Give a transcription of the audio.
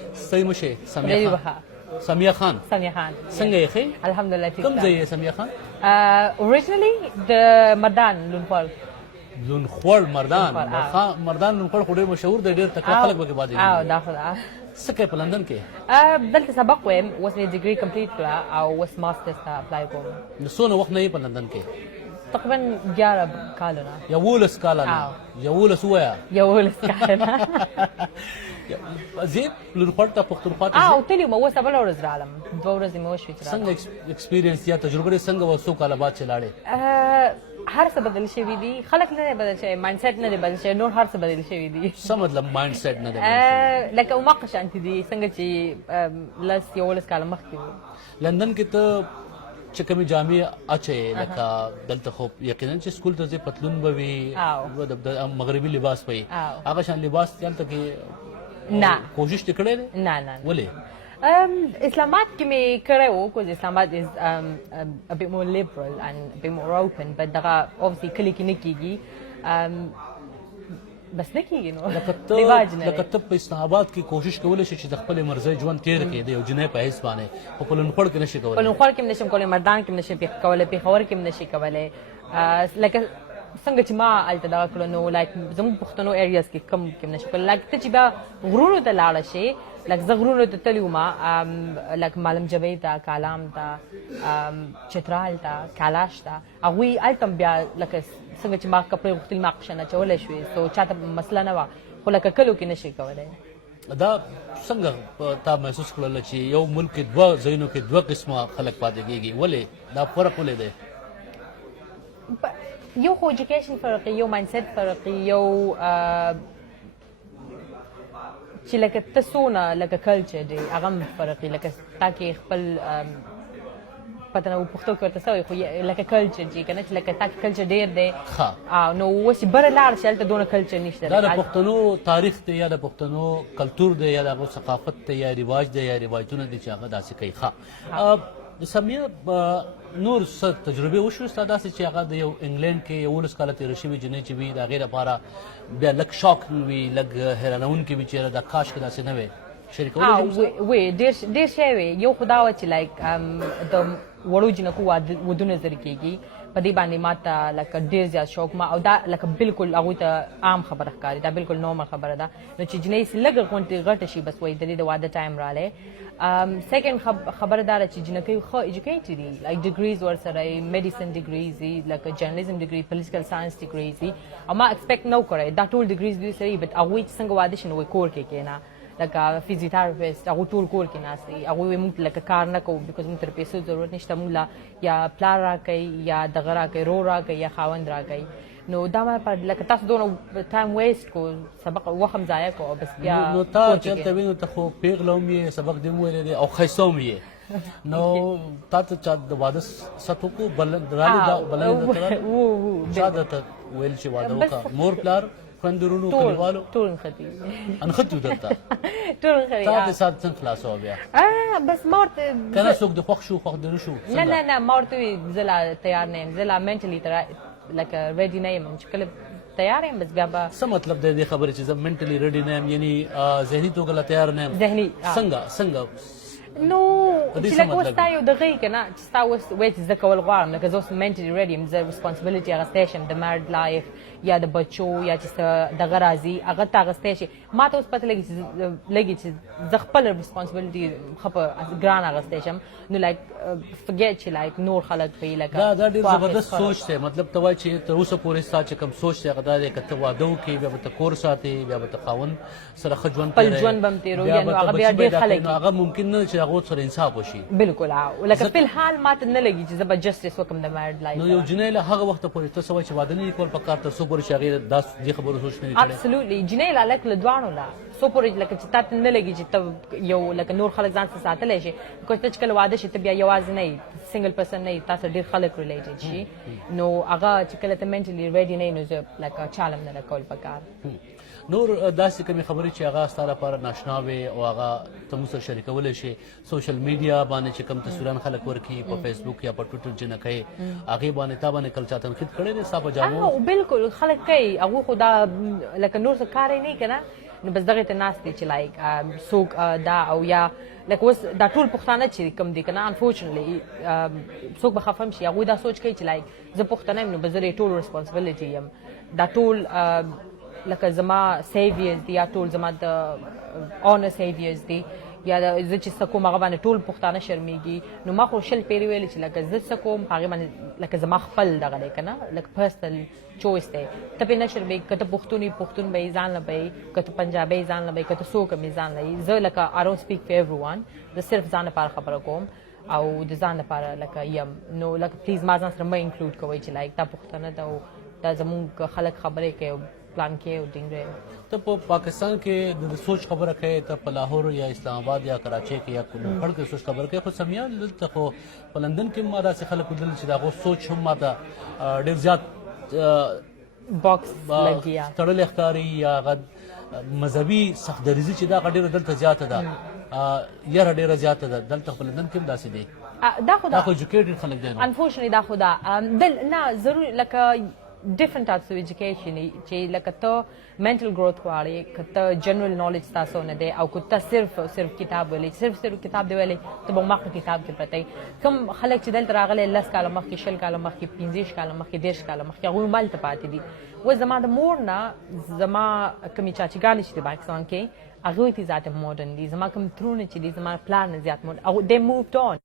صحیح مشه سمیه ډېرې خان بخه سمیه خان سمیه خان څنګه یې ښې الحمدلله ټیک کوم ځای یې سمیه خان اوریجنلی د مردان لونخوړ لونخوړ مردان لونخوړ، مردان لونخوړ خو ډېر مشهور دی ډېر تکړه خلک پکې باندې او دي دا خو ده څه کوې په لندن کې دلته سبق وایم اوس مې ډیګري کمپلیټ کړه او اوس ماسټرز ته اپلای کوم نو څونه وخت نه یې په لندن کې تقریبا 11 کالونه 11 کاله نه 11 ووایه 11 کالونه زه لونخوړ ته پښتونخوا ته او تللی وم اوس بله ورځ رالم 2 ورځې مې وشوې چې رالم څنګه ایکسپیرینس یا تجربه دې څنګه و څو کاله بعد چې لاړې هر څه بدل شوي دي خلک نه دی بدل شوی مایند سیټ نه دی بدل شوی نور هر څه بدل شوي دي څه مطلب مایند سیټ نه دی لکه عمق شانتي دي څنګه چې 11 کاله مخکې وو لندن کې ته چې کومې جامې اچې لکه دلته خو یقینا چې سکول ته ځې پتلون به وي د مغربي لباس به وي هغه شان لباس دلته کې نه کوشش دې کړی دی نه نه ولې اسلام آباد کې مې کړی و because اسلام آباد is a bit more liberal and a bit more open but دغه obviously کلي کې نه کېږي بس نه کېږي نو رواج نه لکه ته په اسلام آباد کې کوشش کولی شي چې د خپلې مرضۍ ژوند تېر کړې د یو جنۍ په حیث باندې خو په لونخوړ کې نشي کولی په لونخوړ کې هم نشم کولی مردان کې هم نشم کولی پېښور کې هم نشي کولی لکه څنګه چې ما هلته دغه کړو نو لایک زموږ پښتنو ایریاز کې کم کې هم نشي کولی لایک ته چې بیا غرونو ته لاړه شې لکه زه غرونو ته تللی وم لکه معلم جبۍ ته کالام ته چترال ته کالاش ته هغوی هلته هم بیا لکه څنګه چې ما کپړې غوښتلي ما قشن اچولی شوې سو چاته مسله نه وه خو لکه کلو کې نشي کولی دا څنګه تا محسوس کړل چې یو ملک کې دوه ځایونو کې دوه قسمه خلک پاتې کېږي ولې دا فرق ولې دی یو خو ایجوکیشن فرقي یو مایند سیټ فرقي یو چې لکه ته څونه لکه کلچر دی هغه هم فرقي لکه تا کې خپل پته نه پښتو کې ورته سوی خو لکه کلچر چې که نه چې لکه تا کې کلچر ډېر دی نو اوس چې بره لاړ شي هلته دونه کلچر نشته دا د پښتنو تاریخ دی یا د پښتنو کلتور دی یا د هغو ثقافت دی یا رواج دی یا روایتونه دي چې هغه داسې کوي سمیه نور څه تجربې وشوې ستا داسې چې هغه د یو انګلینډ کې 11 کاله تېره شوي جنۍ چې وي د هغې لپاره بیا لږ شاک وي لږ حیرانونکي وي چې دا کاش که داسې نه وی شریکولی وی ډېر شی وی یو خو دا وه چې لایک د وړو جنکو ودونه زر کېږي په دې باندې ما ته لکه ډېر زیات شوق ما او دا لکه بالکل هغوی ته عام خبره ښکاري دا بالکل نورمل خبره ده نو چې جنۍ لږه غونډې غټه شي بس وایي د دې د واده ټایم رالی سیکنډ خبره دا ده چې جنکۍ ښه ایجوکیټډ دي لایک ډګریز ورسره یې میډیسن ډګریز دي لکه جرنالیزم ډګري پولیټیکل ساینس ډګریز دي او ما ایکسپیکټ نه و کړی دا ټول ډګریز دوی سره وي بټ هغوی چې څنګه واده شي نو وایي کور کې کښېنه لکه فزیوتراپیسټ هغوی ټول کور کې ناست دي هغوی وایي موږ لکه کار نه کوو بیکاز موږ ته د پیسو ضرورت نشته موږ له یا پلار راکوي یا دغه راکوي رور راکوي یا خاوند راکوي نو دا ما لکه تاسو دونه ټایم ویسټ کو سبق وخت هم ضایع کو بس بیا نو تا چې هلته وي نو ته خو پیغله هم یې سبق دې هم ویلی دی او ښایسته هم یې نو تا ته چا د واده ست وکړو بلنې چا درته ویل چې واده وکړه مور پلار خویندورونو کلیوالو ټول نښتي انښتي وو درته ټول نښتي تا دې سات څنګه خلاصوه بیا بس ما ورته که نه څوک د خوښ شو خوښ دې نه شو نه ما ورته وویل زه لا تیار نه یم زه لا منټلي لکه ریډي نه یم چې کله تیار یم بس بیا به څه مطلب دی دې خبرې چې زه منټلي ریډي نه یم یعنی ذهني توګه لا تیار نه یم ذهني څنګه نو چې لکه اوس تا یو دغه یې که نه چې ستا اوس وایي چې زه کول غواړم لکه زه اوس منټلي ریډي یم زه ریسپانسبلټي اخیستی شم د میرډ لایف یا د بچو یا چې دغه راځي هغه ته اخیستی شي ما ته اوس پته لګي چې زه خپل ریسپانسبلټي ښه په ګران اخیستی شم نو لایک فګیټ چې لایک نور خلک کوي لکه دا ډېر زبردست سوچ دی مطلب ته وایي چې تر اوسه پورې ستا چې کوم سوچ دی هغه دا دی که ته واده وکړې بیا به ته کور ساتې بیا به ته خاوند سره ښه ژوند خپل ژوند به هم تېروي نو هغه بیا ډېر خلک نو هغه ممکن نه چې هغو سره انصاف وشي بالکل لکه فی الحال ما ته نه لګي چې زه به جسټس وکړم د میرډ لایف نو یو جنۍ له هغه وخته پورې ته څه وایي چې واده نه دي کول پکار تر څو پورې چې هغې دې خبرو سوچ نه وي کړی ابسولوټلی جنۍ له هلک له دواړو له څو پورې لکه چې تا ته نه لګي چې ته یو لکه نور خلک ځان څه ساتلی شي بیکاز ته چې کله واده شي ته بیا یوازې نه یې سنګل پرسن نه یې تا سره ډېر خلک ریلیټډ شي نو هغه چې کله ته منټلي ریډي نه یې نو زه لکه چالم نه کول پکار نور داسې کومې خبرې چې هغه ستا لپاره ناشنا وې او هغه ته موږ سره شریکولی شي سوشل میډیا باندې چې کوم تصویران خلک ورکړي په فیسبوک یا په ټویټر جنکۍ هغې باندې تا باندې کله چا تنقید کړی دی ستا په جامو بالکل خلک کوي هغوی خو دا لکه نور څه کار یې نه که نه نو بس دغه ته ناست دي چې لایک څوک دا او یا لکه اوس دا ټول پښتانه چې کوم دي که نه انفورچونیټلی څوک به خفه هم شي هغوی دا سوچ کوي چې لایک زه پښتنه یم نو به زه د ټول ریسپانسبلیټي یم دا ټول لکه زما سیویرز دي یا ټول زما د آنر سیویرز دي یا زه چې څه کوم هغه باندې ټول پښتانه شرمېږي نو ما خو شل پیرې ویلې چې لکه زه څه کوم هغې باندې لکه زما خپل دغه دی که نه لکه پرسنل چویس دی ته پرې نه شرمېږي که ته پښتون یې پښتون به یې ځان له به یې که ته پنجابی یې ځان له به یې که ته څوک هم یې ځان له یې زه لکه I don't speak for everyone زه صرف ځان لپاره خبره کوم او د ځان لپاره لکه یم نو لکه پلیز ما ځان سره مه انکلوډ کوئ چې لایک دا پښتانه ده او دا زمونږ خلک خبرې کوي او پلان کې او ډینګ ته په پاکستان کې د سوچ خبره کوي ته په لاهور یا اسلام آباد یا کراچۍ کې یا کوم خړ کې سوچ خبره کوي خو سمیا دلته خو په لندن کې ما داسې خلک ولیدل چې د هغو سوچ هم ما ته ډېر زیات باکس لګیا تړلی ښکاري یا هغه مذهبي سختدریزي چې دا هغه ډېره دلته زیاته ده یره ډېره زیاته ده دلته په لندن کې هم داسې دی دا خو ایجوکیټډ خلک دی انفورچونیټلی دا خو دا نه ضروري لکه different types of education چې لکه ته mental growth غواړې که ته general knowledge تاسو نه دی او که ته صرف کتاب ولې صرف کتاب دی ولې ته به مخکې کتاب کې پرته یې کوم خلک چې دلته راغلی 10 کاله مخکې 20 کاله مخکې 15 کاله مخکې 10 کاله مخکې هغوی همالته پاتې دي اوس زما د مور نه زما کومې چاچیګانې چې دي پاکستان کې هغوی ته زیاته ماډرن دي زما کوم ترونه چې دي زما پلار نه زیات ماډرن او they moved on